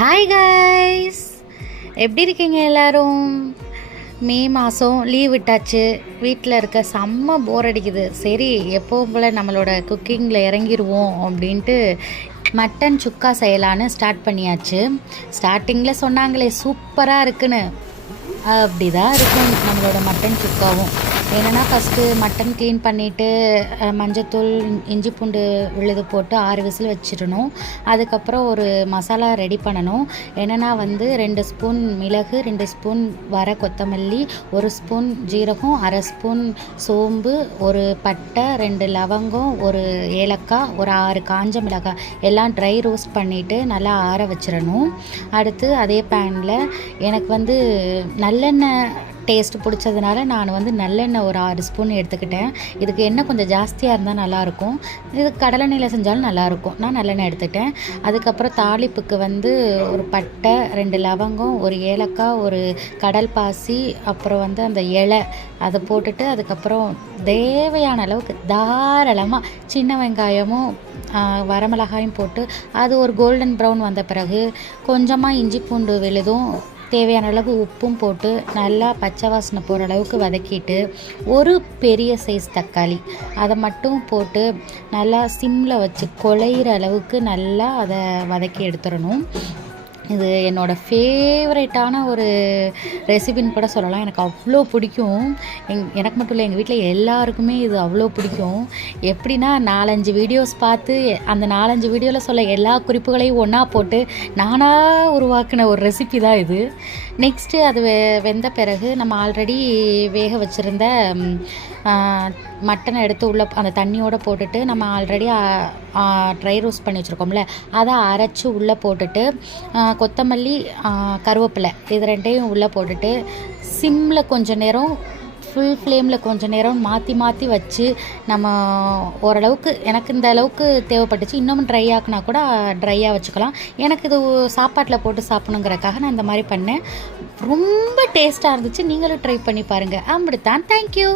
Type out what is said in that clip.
Hi guys, எப்படி இருக்கீங்க எல்லோரும்? மே மாதம் லீவ் விட்டாச்சு. வீட்டில் இருக்க செம்ம போர் அடிக்குது. சரி, எப்போவும் போல் நம்மளோட குக்கிங்கில் இறங்கிடுவோம் அப்படின்ட்டு மட்டன் சுக்கா செய்யலான்னு ஸ்டார்ட் பண்ணியாச்சு. ஸ்டார்டிங்கில் சொன்னாங்களே சூப்பராக இருக்குன்னு, அப்படி தான் இருக்கும் நம்மளோட மட்டன் சுக்காவும். என்னென்னா ஃபஸ்ட்டு மட்டன் க்ளீன் பண்ணிவிட்டு மஞ்சத்தூள், இஞ்சி பூண்டு விழுது போட்டு 6 விசில் வச்சிடணும். அதுக்கப்புறம் ஒரு மசாலா ரெடி பண்ணணும். என்னென்னா 2 ஸ்பூன் மிளகு, 2 ஸ்பூன் வர கொத்தமல்லி, 1 ஸ்பூன் ஜீரகம், அரை ஸ்பூன் சோம்பு, ஒரு பட்டை, 2 லவங்கம், ஒரு ஏலக்காய், ஒரு 6 காஞ்ச மிளகாய் எல்லாம் ட்ரை ரோஸ்ட் பண்ணிவிட்டு நல்லா ஆற வச்சிடணும். அடுத்து அதே பேனில் எனக்கு நல்லெண்ணெய் டேஸ்ட் பிடிச்சதுனால நான் நல்லெண்ணெய் ஒரு 6 ஸ்பூன் எடுத்துக்கிட்டேன். இதுக்கு எண்ணெய் கொஞ்சம் ஜாஸ்தியாக இருந்தால் நல்லாயிருக்கும். இது கடலெண்ணெயில் செஞ்சாலும் நல்லாயிருக்கும். நான் நல்லெண்ணெய் எடுத்துக்கிட்டேன். அதுக்கப்புறம் தாளிப்புக்கு ஒரு பட்டை, 2 லவங்கம், ஒரு ஏலக்காய், ஒரு கடல் பாசி, அப்புறம் அந்த இலை அதை போட்டுட்டு அதுக்கப்புறம் தேவையான அளவுக்கு தாராளமாக சின்ன வெங்காயமும் வரமிளகாயும் போட்டு அது ஒரு கோல்டன் ப்ரௌன் வந்த பிறகு கொஞ்சமாக இஞ்சி பூண்டு விழுதும் தேவையான அளவு உப்பும் போட்டு நல்லா பச்சை வாசனை போகிற அளவுக்கு வதக்கிட்டு ஒரு பெரிய சைஸ் தக்காளி அதை மட்டும் போட்டு நல்லா சிம்மில் வச்சு குழையிற அளவுக்கு நல்லா அதை வதக்கி எடுத்துடணும். இது என்னோடய ஃபேவரட்டான ஒரு ரெசிபின்னு கூட சொல்லலாம். எனக்கு அவ்வளோ பிடிக்கும். எனக்கு மட்டும் இல்லை, எங்கள் வீட்டில் எல்லாருக்குமே இது அவ்வளோ பிடிக்கும். எப்படின்னா 4-5 வீடியோஸ் பார்த்து அந்த 4-5 வீடியோவில் சொல்ல எல்லா குறிப்புகளையும் ஒன்றா போட்டு நானாக உருவாக்கின ஒரு ரெசிபி தான் இது. நெக்ஸ்ட்டு அது வெந்த பிறகு நம்ம ஆல்ரெடி வேக வச்சுருந்த மட்டனை எடுத்து உள்ளே அந்த தண்ணியோடு போட்டுட்டு நம்ம ஆல்ரெடி ட்ரை ரோஸ்ட் பண்ணி வச்சுருக்கோம்ல அதை அரைச்சி உள்ளே போட்டுட்டு கொத்தமல்லி, கருவேப்பிலை இது ரெண்டையும் உள்ளே போட்டுட்டு சிம்மில் கொஞ்சம் நேரம், ஃபுல் ஃப்ளேமில் கொஞ்சம் நேரம் மாற்றி மாற்றி வச்சு நம்ம ஓரளவுக்கு எனக்கு இந்த அளவுக்கு தேவைப்பட்டுச்சு. இன்னும் ட்ரை ஆக்குனா கூட ட்ரையாக வச்சுக்கலாம். எனக்கு இது சாப்பாட்டில் போட்டு சாப்பிடணுங்கிறக்காக நான் இந்த மாதிரி பண்ணேன். ரொம்ப டேஸ்ட்டாக இருந்துச்சு. நீங்களும் ட்ரை பண்ணி பாருங்கள். அப்படித்தான். தேங்க்யூ.